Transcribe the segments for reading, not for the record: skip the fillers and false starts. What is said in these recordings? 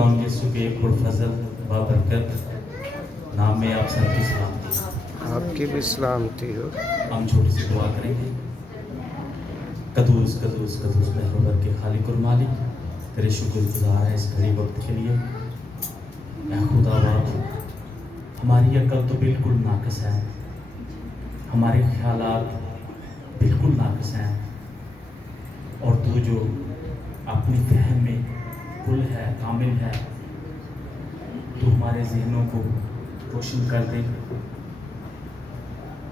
खुदावंद यीशु के पुरफजल व बरकत नाम में आप सबकी सलामती। आपकी भी सलामती हो। हम छोटी सी दुआ करेंगे। कदूस कदूस कदूस बहरोवर के खालिक और मालिक, तेरे शुक्रगुजार है इस घड़ी वक्त के लिए। या खुदा बाप, हमारी अकल तो बिल्कुल नाकस है, हमारे ख्यालात बिल्कुल नाकस हैं, और तू जो अपनी फहम में कुल है, कामिल है, तू हमारे जहनों को रोशन कर दे।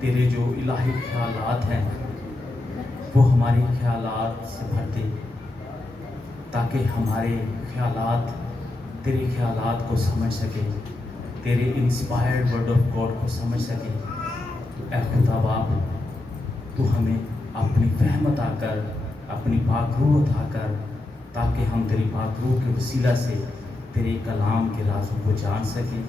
तेरे जो इलाही ख्यालात हैं वो हमारे ख्यालात से भर दे, ताकि हमारे ख्यालात तेरे ख्यालात को समझ सके, तेरे इंस्पायर्ड वर्ड ऑफ गॉड को समझ सके। ऐ खुदा बाप, तू हमें अपनी फहम अता कर, अपनी पाक रूह अता कर, ताकि हम तेरी पाक रूह के वसीला से तेरे कलाम के राज़ों को जान सकें,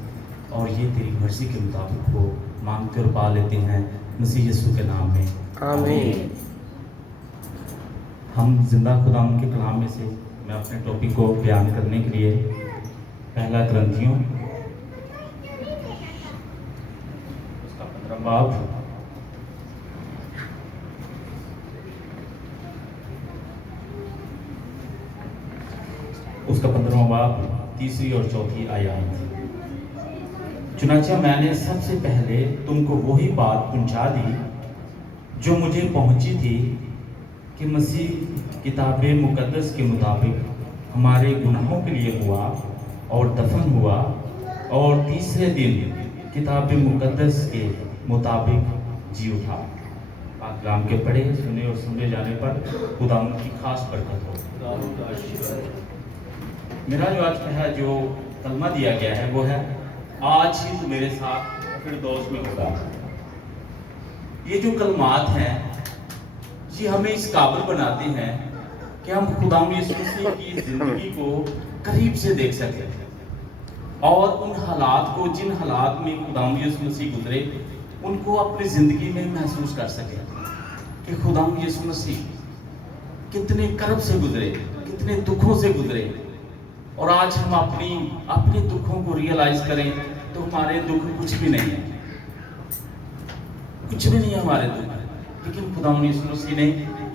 और ये तेरी मर्ज़ी के मुताबिक हो। मांगते और पा लेते हैं मसीह यीशु के नाम में, आमीन। हम जिंदा खुदावंद के कलाम में से मैं अपने टॉपिक को बयान करने के लिए पहला ग्रंथियों उसका 15वां बाब उसका 15वां बाब 3री और 4थी आयत। चुनांचे मैंने सबसे पहले तुमको वही बात पहुंचा दी जो मुझे पहुंची थी, कि मसीह किताब मुकद्दस के मुताबिक हमारे गुनाहों के लिए हुआ और दफन हुआ, और तीसरे दिन किताब मुकद्दस के मुताबिक जी उठा। पाक कलाम के पढ़े सुने और सुने जाने पर खुदावंद की खास बरकत हो। मेरा जो आज का जो कलमा दिया गया है वो है, आज ही तो मेरे साथ फिरदौस में होगा। ये जो कलमात हैं ये हमें इस काबिल बनाते हैं कि हम खुदावंद यीशु मसीह की जिंदगी को करीब से देख सकें, और उन हालात को, जिन हालात में खुदावंद यीशु मसीह गुजरे, उनको अपनी जिंदगी में महसूस कर सकें कि खुदावंद यीशु मसीह कितने कर्ब से गुजरे, कितने दुखों से गुजरे। और आज हम अपने दुखों को रियलाइज करें तो हमारे दुख कुछ भी नहीं है, कुछ भी नहीं है हमारे दुख, लेकिन खुदावंद यीशु मसीह ने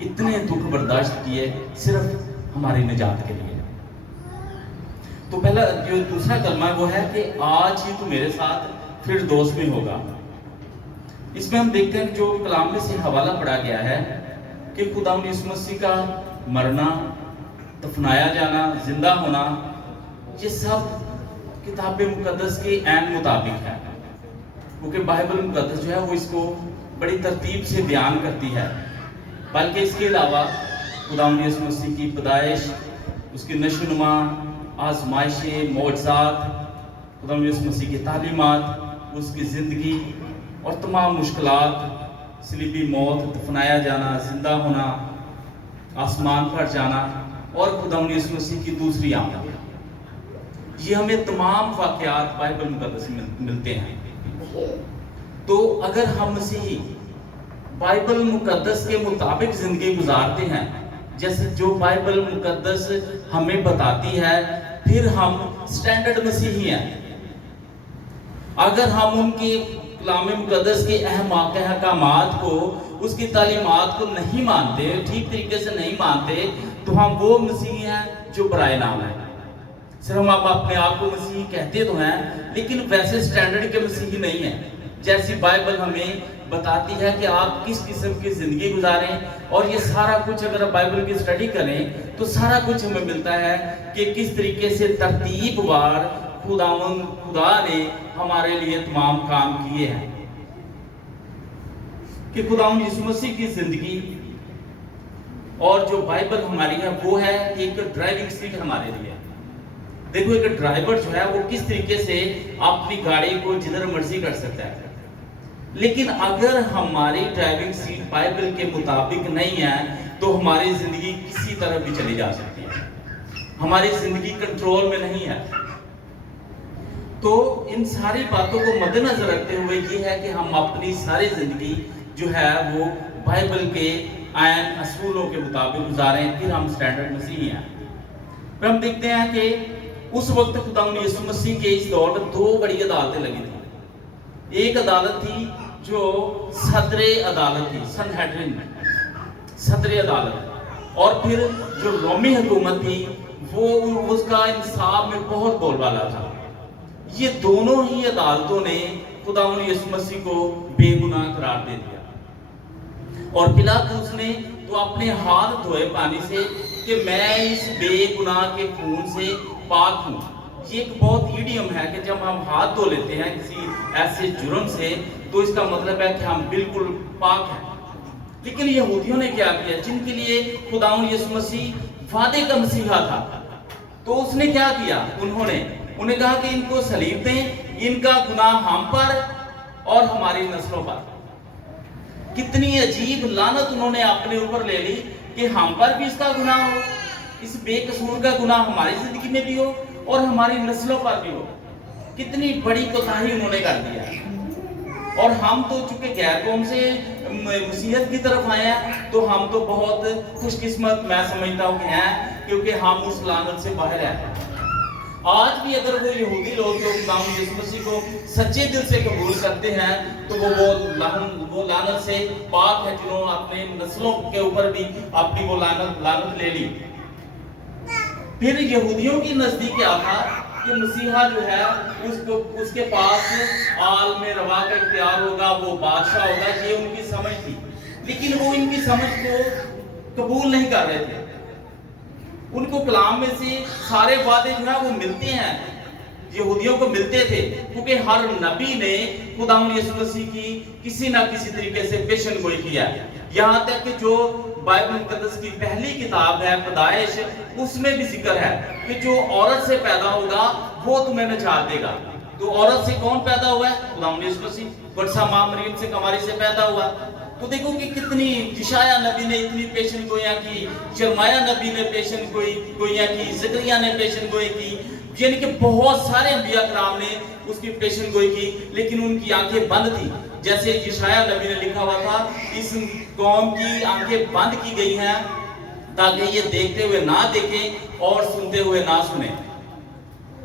इतने दुख बर्दाश्त किए सिर्फ हमारी निजात के लिए। तो पहला जो दूसरा कलमा वो है कि आज ही तो मेरे साथ फिरदौस में होगा। इसमें हम देखते हैं जो कलाम में से हवाला पढ़ा गया है कि खुदावंद यीशु मसीह का मरना, दफनाया जाना, जिंदा होना, ये सब किताब मुकद्दस के ऐन मुताबिक है, क्योंकि बाइबल मुकद्दस जो है वो इसको बड़ी तरतीब से बयान करती है। बल्कि इसके अलावा खुदावंद यीशु मसीह की पैदाइश, उसकी नशोनुमा, आजमाइशें, मौजज़ात, खुदावंद यीशु मसीह की तालीमात, उसकी ज़िंदगी और तमाम मुश्किलात, सलीबी मौत, दफनाया जाना, जिंदा होना, आसमान पर जाना, और खुदावंद यीशु मसीह की दूसरी आमद, ये हमें तमाम वाक़यात बाइबल मुकद्दस में मिलते हैं। तो अगर हम मसीही बाइबल मुकद्दस के मुताबिक जिंदगी गुजारते हैं, जैसे जो बाइबल मुकद्दस हमें बताती है, फिर हम स्टैंडर्ड मसीही हैं। अगर हम उनके कलाम मुकद्दस के अहम अहकामात को, उसकी तालीमात को नहीं मानते, ठीक तरीके से नहीं मानते, तो हम वो मसीही हैं जो बराए नाम है। सिर्फ हम अपने आप को मसीही कहते तो हैं, लेकिन वैसे स्टैंडर्ड के मसीही नहीं हैं। जैसी बाइबल हमें बताती है कि आप किस किस्म की जिंदगी गुजारें, और ये सारा कुछ अगर आप बाइबल की स्टडी करें तो सारा कुछ हमें मिलता है कि किस तरीके से तरतीबवार खुदा ने हमारे लिए तमाम काम किए हैं। कि खुदावंद यीशु मसीह की जिंदगी और जो बाइबल हमारी है वो है एक ड्राइविंग सीट हमारे लिए। देखो, एक ड्राइवर जो है वो किस तरीके से अपनी गाड़ी को जिधर मर्जी कर सकता है, लेकिन अगर हमारी ड्राइविंग सीट बाइबल के मुताबिक नहीं है तो हमारी जिंदगी किसी तरह भी चली जा सकती है, हमारी जिंदगी कंट्रोल में नहीं है। तो इन सारी बातों को मद्देनजर रखते हुए ये है कि हम अपनी सारी जिंदगी जो है वो बाइबल के आयन असूलों के मुताबिक गुजारें, फिर हम स्टैंडर्ड मसीही हैं। फिर हम देखते हैं कि उस वक्त खुदावंद यीशु मसीह के इस दौर में दो बड़ी अदालतें लगी थी। एक अदालत थी जो सदरे अदालत थी, सनहेड्रिन सदरे अदालत, और फिर जो रोमी हुकूमत थी वो उसका इंसाफ में बहुत बोलबाला था। ये दोनों ही अदालतों ने खुदावंद यीशु मसीह को बेगुनाह करार दे दिया। और पिलातुस ने तो अपने हाथ धोए पानी से कि मैं इस बेगुनाह के खून से पाक हूँ। ये एक बहुत ईडियम है कि जब हम हाथ धो लेते हैं किसी ऐसे जुर्म से तो इसका मतलब है कि हम बिल्कुल पाक हैं। लेकिन यहूदियों ने क्या किया, जिनके लिए खुदावंद यीशु मसीह वादे का मसीहा था, तो उसने क्या किया, उन्होंने कहा कि इनको सलीब दें, इनका गुनाह हम पर और हमारी नस्लों पर। कितनी अजीब लानत उन्होंने अपने ऊपर ले ली कि हम पर भी इसका गुनाह हो, इस बेकसूर का गुनाह हमारी जिंदगी में भी हो और हमारी नस्लों पर भी हो। कितनी बड़ी कोताही उन्होंने कर दिया। और हम तो चूंकि गैर कौम से मसीहत की तरफ आए हैं तो हम तो बहुत खुशकिस्मत मैं समझता हूँ कि हैं, क्योंकि हम उस लानत से बाहर हैं। आज भी अगर वो यहूदी लोग जो खुदावंद यीशु मसीह को सच्चे दिल से कबूल करते हैं तो वो लानत से पाक है, जिन्होंने अपने नस्लों के ऊपर भी अपनी वो लानत ले ली। फिर यहूदियों की नजदीक क्या था कि मसीहा जो है उसके पास आल में रवा का इख्तियार होगा, वो बादशाह होगा, ये उनकी समझ थी। लेकिन वो इनकी समझ को कबूल नहीं कर रहे थे। उनको कलाम में से सारे वादे जो है वो मिलते हैं, यहूदियों को मिलते थे, क्योंकि हर नबी ने खुदावंद यीशु मसीह की किसी ना किसी तरीके से पेशन गोई किया। यहाँ तक कि जो बाइबल मुकद्दस की पहली किताब है पैदाइश, उसमें भी जिक्र है कि जो औरत से पैदा होगा वो तुम्हें निजात देगा। तो औरत से कौन पैदा हुआ है? खुदावंद यीशु मसीह। गुरसा मां मरियम से कमारी से पैदा हुआ। तो देखो कि कितनी यशायाह नबी ने इतनी पेशन गोइयां की, यिर्मयाह नबी ने पेशन गोइयां की, ज़करिया ने पेशन गोई की, यानी कि बहुत सारे अंबिया कराम ने उसकी पेशन गोई की, लेकिन उनकी आंखें बंद थी। जैसे यशायाह नबी ने लिखा हुआ था, इस कौम की आंखें बंद की गई हैं ताकि ये देखते हुए ना देखें और सुनते हुए ना सुने।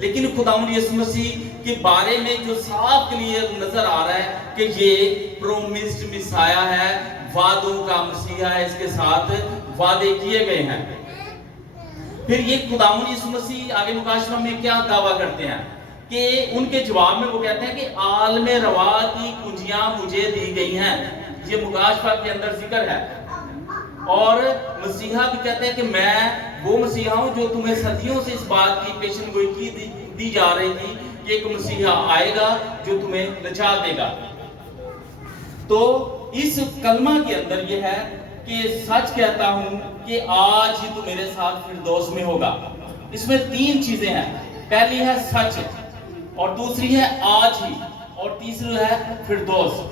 लेकिन खुदावंद यीशु मसीह के बारे में जो साफ क्लियर नजर आ रहा है कि ये प्रोमिस्ड मिसाया है, वादों का मसीहा है, इसके साथ वादे किए गए हैं। फिर ये खुदावंद यीशु मसीह आगे मुकाशवा में क्या दावा करते हैं कि उनके जवाब में वो कहते हैं कि आलमे रवा की कुंजियां मुझे दी गई हैं। ये मुकाशवा के अंदर जिक्र है। और मसीहा भी कहते हैं कि मैं वो मसीहा हूं जो तुम्हें सदियों से इस बात की पेशन गोई की दी जा रही थी कि एक मसीहा आएगा जो तुम्हें निजात देगा। तो इस कलमा के अंदर ये है कि सच कहता हूं कि आज ही तू मेरे साथ फिरदौस में होगा। इसमें तीन चीजें हैं। पहली है सच, और दूसरी है आज ही, और तीसरी है फिरदौस।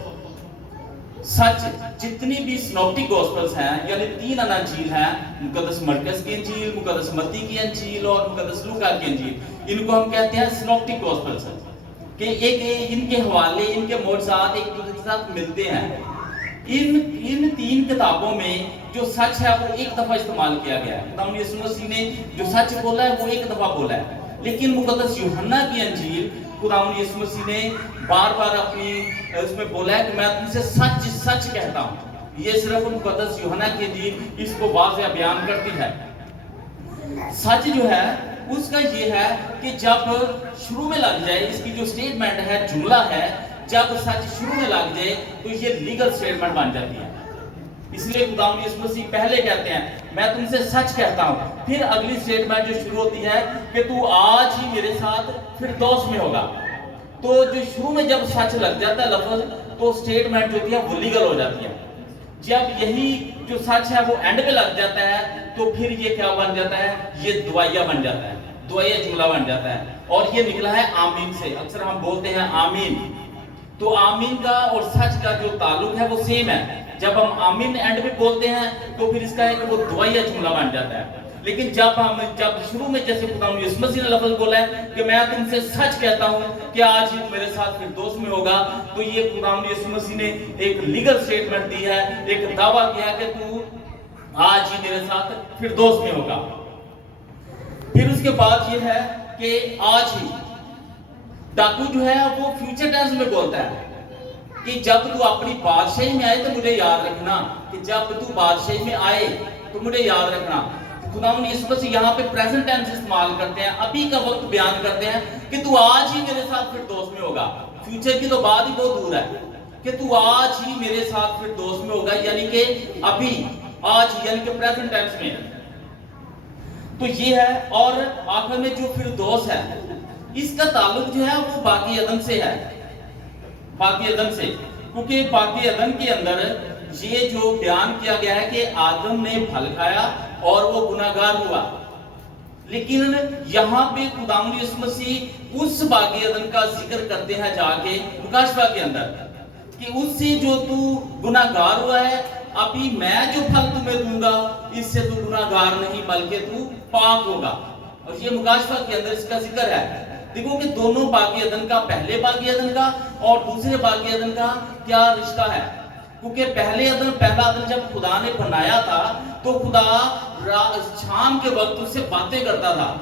सच, जितनी भी सिनॉप्टिक गॉस्पेल्स हैं, यानी तीन अंजील हैं, मुकद्दस मरकस की अंजील, मुकद्दस मत्ती की अंजील और मुकद्दस लूका की अंजील, इनको हम कहते हैं सिनॉप्टिक गॉस्पेल्स कि एक इनके हवाले, इनके मौजज़ात एक दूसरे के साथ मिलते हैं। इन तीन किताबों में जो सच है वो एक दफा इस्तेमाल किया गया है। खुदावंद यीशु मसीह ने जो सच बोला है वो एक दफा बोला है। लेकिन मुकद्दस यूहन्ना की अंजील खुदावंद यीशु मसीह ने बार बार अपनी उसमें बोला है कि मैं तुमसे सच सच कहता हूं। ये सिर्फ मुकद्दस यूहन्ना की अंजील इसको वाज़ेह बयान करती है। सच जो है उसका ये है कि जब शुरू में लग जाए, इसकी जो स्टेटमेंट है, जुमला है, जब सच शुरू में लग जाए तो ये लीगल स्टेटमेंट बन जाती है। इसलिए खुदावंद यीशु मसीह पहले कहते हैं मैं तुमसे सच कहता हूं, फिर अगली स्टेटमेंट जो शुरू होती है कि तू आज ही मेरे साथ फिरदौस में होगा। तो जो शुरू में जब सच लग जाता है लफ्ज, तो स्टेटमेंट जो है वो लीगल हो जाती है। जब यही जो सच है वो एंड पे लग जाता है तो फिर ये क्या बन जाता है? ये दुआया बन जाता है, दुआया जुमला बन जाता है। और ये निकला है आमीन से। अक्सर हम बोलते हैं आमीन, तो आमीन का और सच का जो ताल्लुक है वो सेम है। जब हम आमीन एंड पे बोलते हैं तो फिर इसका एक वो दुआया जुमला बन जाता है। लेकिन जब शुरू में जैसे खुदावंद यीशु मसीह ने लफ्ज बोला है कि मैं तुमसे सच कहता हूं कि आज ही मेरे साथ फिरदौस में होगा, तो ये खुदावंद यीशु मसीह ने एक लीगल स्टेटमेंट दी है, एक दावा किया कि तू आज ही मेरे साथ फिरदौस में होगा। फिर उसके बाद ये है کہ آج ہی. ڈاکو جو ہے وہ فیوچر ٹینس میں بولتا ہے کہ جب تو اپنی بادشاہی میں آئے تو مجھے یاد رکھنا, کہ جب تو بادشاہی میں آئے تو مجھے یاد رکھنا. خداوند یسوع مسیح یہاں پہ پریزنٹ ٹینس استعمال کرتے ہیں, ابھی کا وقت بیان کرتے ہیں کہ تو آج ہی میرے ساتھ فردوس میں ہوگا. فیوچر کی تو بات ہی بہت دور ہے کہ تو آج ہی میرے ساتھ فردوس میں ہوگا, یعنی کہ ابھی, آج, یعنی کہ پریزنٹ ٹینس میں. تو یہ ہے. اور آخر میں جو فردوس ہے اس کا تعلق جو ہے وہ باقی عدن سے ہے, باقی عدن سے, کیونکہ باقی عدن کے اندر یہ جو بیان کیا گیا ہے کہ آدم نے پھل کھایا اور وہ گناہگار ہوا, لیکن یہاں پہ خداوند یسوع مسیح اس باقی عدن کا ذکر کرتے ہیں جا کے مکاشفہ کے اندر کہ اس سے جو تو گناہگار ہوا ہے, ابھی میں جو پھل تمہیں دوں گا اس سے تو گناہگار نہیں بلکہ تو پاک ہوگا. اور یہ مکاشفہ کے اندر اس کا ذکر ہے. دیکھو کہ دونوں باقی عدن کا, پہلے باقی عدن کا اور دوسرے باقی عدن کا کیا رشتہ ہے. کیونکہ پہلا عدن جب خدا نے بنایا تھا تو خدا شام کے وقت اس سے باتیں کرتا تھا.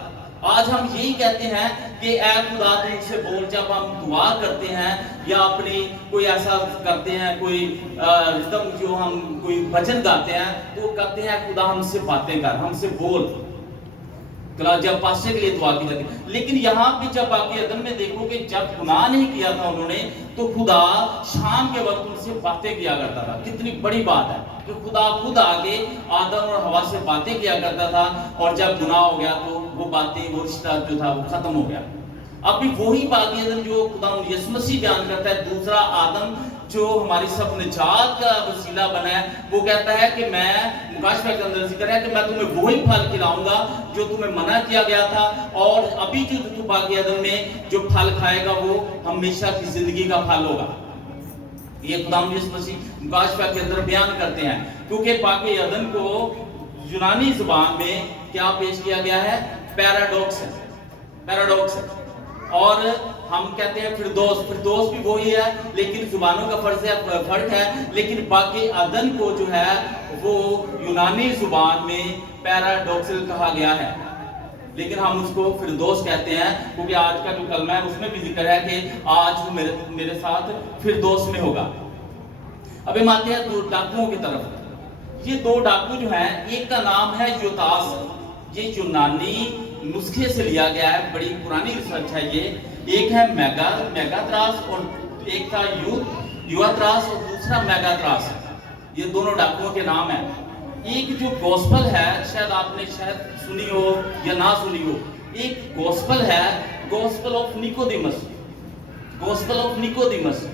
آج ہم یہی کہتے ہیں کہ اے خدا تو مجھ سے بول, جب ہم دعا کرتے ہیں یا اپنی کوئی ایسا کرتے ہیں, کوئی ردم جو ہم کوئی بھجن گاتے ہیں تو کہتے ہیں خدا ہم سے باتیں کر, ہم سے بول, جب پاسے کے لیے دعا کی جاتی. لیکن یہاں پہ جب باقی عدن میں دیکھو کہ جب گناہ نہیں کیا تھا انہوں نے تو خدا شام کے وقت ان سے باتیں کیا کرتا تھا. کتنی بڑی بات ہے کہ خدا خود آگے آدم اور حوا سے باتیں کیا کرتا تھا, اور جب گناہ ہو گیا تو وہ باتیں, وہ رشتہ جو تھا وہ ختم ہو گیا. ابھی وہی باقی عدن جو خدا یسوع مسیح بیان کرتا ہے, دوسرا آدم جو ہماری سب نجات کا وسیلہ بنا ہے, وہ کہتا ہے کہ میں, مکاشفہ کے اندر ذکر ہے کہ میں تمہیں وہی پھل کھلاؤں گا جو تمہیں منع کیا گیا تھا, اور ابھی جو تو باقی عدن میں جو پھل کھائے گا وہ ہمیشہ کی زندگی کا پھل ہوگا. یہ خداوند یسوع مسیح مکاشفہ کے اندر بیان کرتے ہیں. کیونکہ باقی عدن کو یونانی زبان میں کیا پیش کیا گیا ہے, پیراڈوکس ہے, پیراڈوکس ہے. اور ہم کہتے ہیں فردوس, فردوس بھی وہی ہے لیکن زبانوں کا فرق ہے. لیکن باقی عدن کو جو ہے وہ یونانی زبان میں پیراڈوکسل کہا گیا ہے, لیکن ہم اس کو فردوس کہتے ہیں کیونکہ آج کا جو کلمہ ہے اس میں بھی ذکر ہے کہ آج وہ میرے ساتھ فردوس میں ہوگا. اب ہم آتے ہیں دو ڈاکوؤں کی طرف. یہ دو ڈاکو جو ہیں, ایک کا نام ہے یوتاس, یہ یونانی نسخے سے لیا گیا ہے, بڑی پرانی ریسرچ ہے یہ. ایک ہے میگاتراس اور ایک تھا یواتراس اور دوسرا میگاتراس. یہ دونوں ڈاکوؤں کے نام ہیں. ایک جو گوسپل ہے, شاید آپ نے سنی ہو یا نہ سنی ہو, ایک گوسپل ہے, gospel of Nicodemus, gospel of Nicodemus.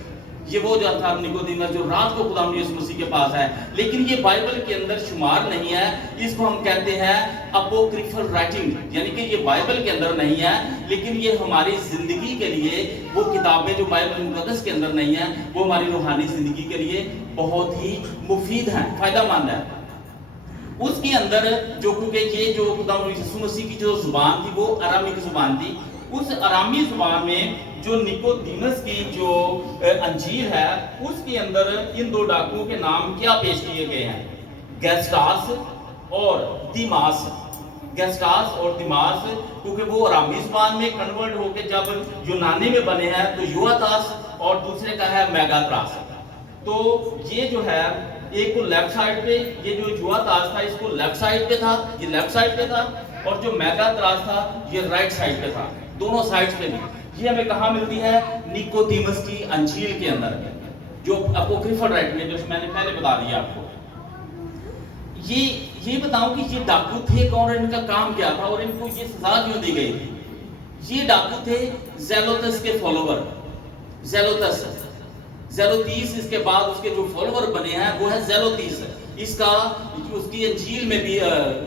یہ وہ جو تھا نیکودیمس جو رات کو خداوند یسوع مسیح کے پاس ہے, لیکن یہ بائبل کے اندر شمار نہیں ہے. اس کو ہم کہتے ہیں اپوکریفل رائٹنگ, یعنی کہ یہ بائبل کے اندر نہیں ہے, لیکن یہ ہماری زندگی کے لیے وہ کتابیں جو بائبل مقدس کے اندر نہیں ہیں وہ ہماری روحانی زندگی کے لیے بہت ہی مفید ہیں, فائدہ مند ہے. اس کے اندر جو, کیونکہ یہ جو خداوند یسوع مسیح کی جو زبان تھی وہ ارامیک زبان تھی, اس ارامی زبان میں جو نیکودیمس کی جو انجیل ہے اس کے اندر ان دو ڈاکوؤں کے نام کیا پیش کیے گئے ہیں, گیسٹاس اور دیماس. گیسٹاس اور دیماس کیونکہ وہ ارامی زبان میں کنورٹ ہو کے جب یونانی میں بنے ہیں تو یواتاس, اور دوسرے کا ہے میگاتراس. تو یہ جو ہے ایک کو لیفٹ سائڈ پہ, یہ جو یواتاس تھا اس کو لیفٹ سائڈ پہ تھا, یہ لیفٹ سائڈ پہ تھا, اور جو میگاتراس تھا یہ رائٹ سائڈ پہ تھا, دونوں سائڈز پہ بھی. یہ ہمیں کہاں ملتی ہے, نیکودیمس کی انجیل کے اندر, جو اپوکریفل رائٹنگ ہے, جو میں نے پہلے بتا دیا آپ کو. یہ بتاؤں کہ یہ ڈاکو تھے کون اور ان کا کام کیا تھا اور ان کو یہ سزا کیوں دی گئی تھی. یہ ڈاکو تھے زیلوتس کے فالوور. زیلوتس, زیلوتیس اس کے بعد اس کے جو فالوور بنے ہیں وہ ہے زیلوتیس. اس کا اس کی انجیل میں بھی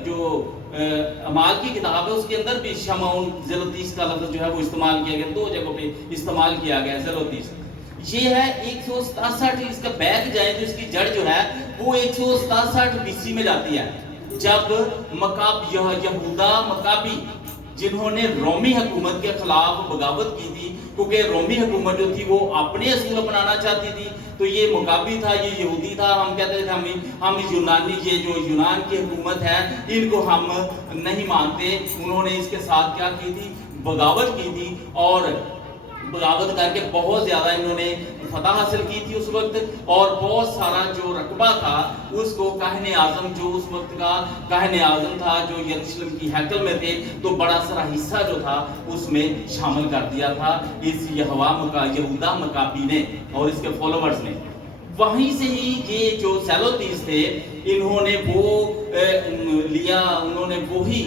جو اعمال کی کتاب ہے اس کے اندر بھی شمعون زیلوتیس کا لفظ جو ہے وہ استعمال کیا گیا, دو جگہوں پہ استعمال کیا گیا زیلوتیس. یہ ہے 167, اس کا بیک جائے تو اس کی جڑ جو ہے وہ 167 BC میں جاتی ہے, جب یہودا مکابی جنہوں نے رومی حکومت کے خلاف بغاوت کی تھی, کیونکہ رومی حکومت جو تھی وہ اپنے اصول اپنانا چاہتی تھی, تو یہ مکابی تھا, یہ یہودی تھا. ہم کہتے تھے ہم یونانی, یہ جو یونان کی حکومت ہے ان کو ہم نہیں مانتے. انہوں نے اس کے ساتھ کیا کی تھی, बगावत की थी और बगावत करके बहुत ज़्यादा इन्होंने फतह हासिल की थी उस वक्त, और बहुत सारा जो रकबा था उसको काहिने आज़म, जो उस वक्त का काहिने आज़म था जो यरूशलेम की हैकल में थे, तो बड़ा सारा हिस्सा जो था उसमें शामिल कर दिया था इस यहूदा मकाबी ने और इसके फॉलोवर्स ने। वहीं से ही ये जो सेलोतीस थे इन्होंने वो लिया, उन्होंने वही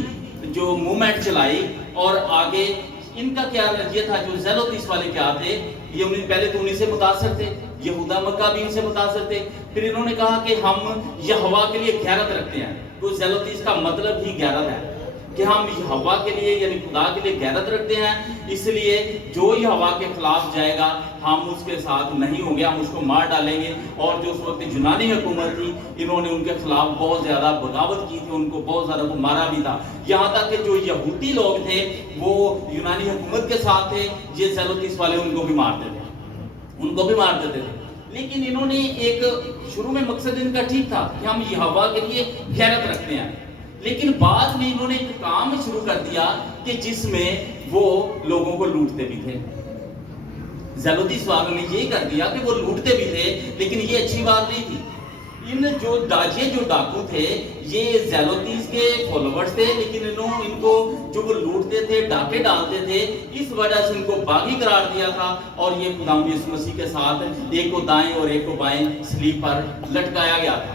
जो मूवमेंट चलाई और आगे इनका क्या ये था, जो ज़ेलोतीस वाले क्या थे, ये पहले तो उन्हीं से मुतासर थे, यहूदा मकाबीन से मुतासर थे। फिर इन्होंने कहा कि हम यहोवा के लिए गैरत रखते हैं। तो ज़ेलोतीस का मतलब ही गैरत है कि हम यहोवा के लिए यानी खुदा के लिए गैरत रखते हैं, इसलिए जो यहोवा के खिलाफ जाएगा हम उसके साथ नहीं होंगे, हम उसको मार डालेंगे। और जो उस वक्त यूनानी हुकूमत थी इन्होंने उनके खिलाफ बहुत ज़्यादा बगावत की थी, उनको बहुत ज़्यादा को मारा भी था। यहाँ तक कि जो यहूदी लोग थे वो यूनानी हुकूमत के साथ थे, ये ज़ेलोतीस वाले उनको भी मार देते थे। लेकिन इन्होंने एक शुरू में मकसद इनका ठीक था कि हम यहोवा के लिए गैरत रखते हैं, लेकिन बाद में इन्होंने एक काम शुरू कर दिया कि जिसमें वो लोगों को लूटते भी थे। ज़ेलोतीस वालों ने ये कर दिया कि वो लूटते भी थे, लेकिन ये अच्छी बात नहीं थी। ये जो डाकू थे ये ज़ेलोतीस के फॉलोवर्स थे, लेकिन इनको जो वो लूटते थे, डाके डालते थे, इस वजह से उनको बागी करार दिया था और ये खुदावंद यीशु मसीह के साथ एक को दाएं और एक को बाएं सलीब पर लटकाया गया था।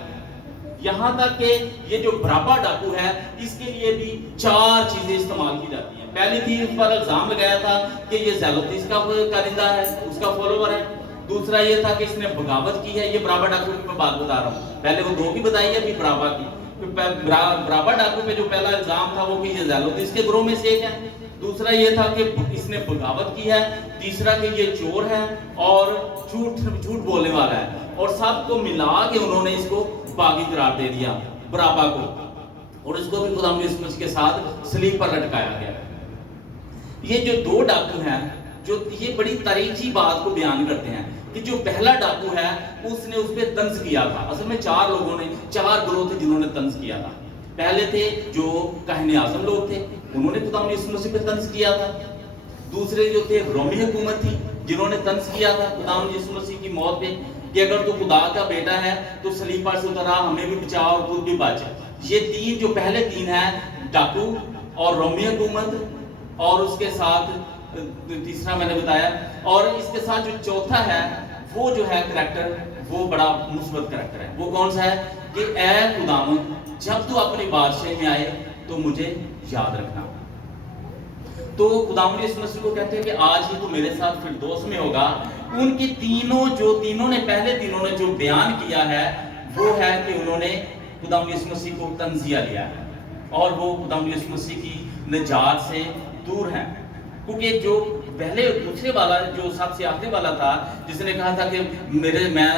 यहाँ तक कि ये जो बराबा डाकू है इसके लिए भी 4 चीजें इस्तेमाल की जाती हैं। पहली थी, उस पर इल्जाम लगाया था कि ये ज़ेलोतीस का कारिंदा है, उसका फॉलोवर है। दूसरा ये था कि इसने बगावत की है। ये बराबा डाकू की मैं बात बता रहा हूँ, पहले वो 2 की बताई है, अभी बराबा की। बराबा डाकू पे जो पहला इल्जाम था वो कि ये ज़ेलोतीस के ग्रोह में से एक है। दूसरा ये था कि इसने बगावत की है। तीसरा कि ये चोर है और झूठ बोलने वाला है। और सबको मिला के उन्होंने इसको बागी करार दे दिया बराबा को, और इसको भी खुदावंद यीशु मसीह के साथ सलीब पर लटकाया गया। ये जो 2 डाकू हैं जो ये बड़ी तारीखी बात को बयान करते हैं कि जो पहला डाकू है उसने उस पर तंज किया था। असल में 4 ग्रोह थे जिन्होंने तंज किया था। पहले थे जो काहिने आज़म लोग थे, उन्होंने खुदावंद यीशु मसीह पे तंज किया था। दूसरे जो थे रोमी हुकूमत थी जिन्होंने तंज किया था खुदावंद यीशु मसीह की मौत पे कि अगर तू खुदा का बेटा है तो सलीब पर से उतर आ, हमें भी बचा और खुद भी बच। ये 3 जो पहले 3 हैं, डाकू और रोमी हुकूमत और उसके साथ तीसरा मैंने बताया, और इसके साथ जो चौथा है वो जो है करैक्टर, वो बड़ा मुस्बत करैक्टर है। वो कौन सा है कि ऐ खुदावंद जब तू अपनी बादशाही में आए तो मुझे याद रखना। तो खुदावंद यीशु मसीह को कहते हैं कि आज ही तू मेरे साथ फिरदौस में होगा। उनके तीनों ने जो बयान किया है वो है कि उन्होंने खुदावंद यीशु मसीह को तंजिया लिया है और वो खुदावंद यीशु मसीह की निजात से दूर हैं। क्योंकि जो पहले दूसरे वाला जो सबसे आखिरी वाला था जिसने कहा था कि मैं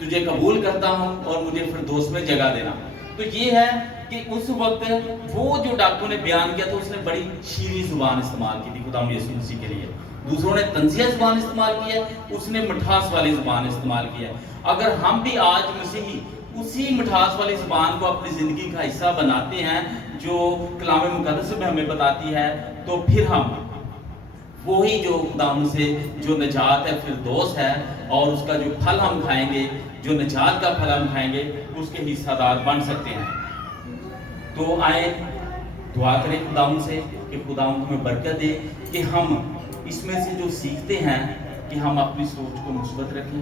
तुझे कबूल करता हूं और मुझे फिरदौस में जगह देना, तो ये है कि उस वक्त वो जो डाकू ने बयान किया तो उसने बड़ी शीरी जुबान इस्तेमाल की थी खुदावंद यीशु मसीह के लिए। दूसरों ने तंजिया जुबान इस्तेमाल की है, उसने मिठास वाली जुबान इस्तेमाल की है। अगर हम भी आज मसीही उसी मिठास वाली जुबान को अपनी जिंदगी का हिस्सा बनाते हैं जो कलाम मुकद्दस में हमें बताती है, तो फिर हम वही जो खुदावंद से जो निजात है फिरदौस है और उसका जो फल हम खाएंगे, जो निजात का फल हम खाएंगे, उसके हिस्सेदार बन सकते हैं। तो आए दुआ करें खुदावंद से कि खुदावंद हमें बरकत दे कि हम इसमें से जो सीखते हैं कि हम अपनी सोच को मुस्बत रखें,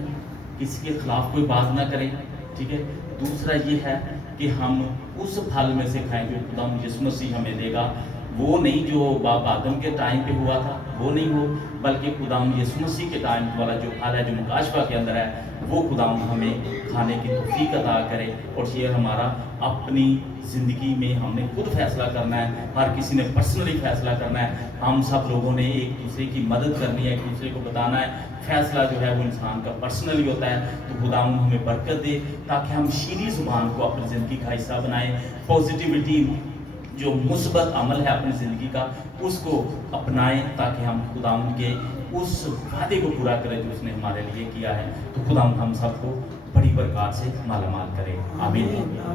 किसी के खिलाफ कोई बात ना करें, ठीक है। दूसरा ये है कि हम उस फल में से खाएं जो खुदावंद यीशु मसीह हमें देगा। वो नहीं जो बाप आदम के टाइम पे हुआ था, वो नहीं हो, बल्कि खुदावंद यीशु मसीह के टाइम वाला जो फल है जो मुकाशफा के अंदर है, वो खुदावंद हमें खाने की तौफीक अता करे। और ये हमारा अपनी ज़िंदगी में हमने खुद फैसला करना है, हर किसी ने पर्सनली फैसला करना है। हम सब लोगों ने एक दूसरे की मदद करनी है, एक दूसरे को बताना है। फैसला जो है वो इंसान का पर्सनली होता है। तो खुदावंद हमें बरकत दे ताकि हम शीरी ज़ुबान को अपनी ज़िंदगी का हिस्सा बनाएं। पॉजिटिविटी जो मुस्बत अमल है अपनी ज़िंदगी का, उसको अपनाएं ताकि हम खुदावंद के उस वादे को पूरा करें जो उसने हमारे लिए किया है। तो खुदावंद हम सबको बड़ी बरकत से मालामाल करे। आमीन।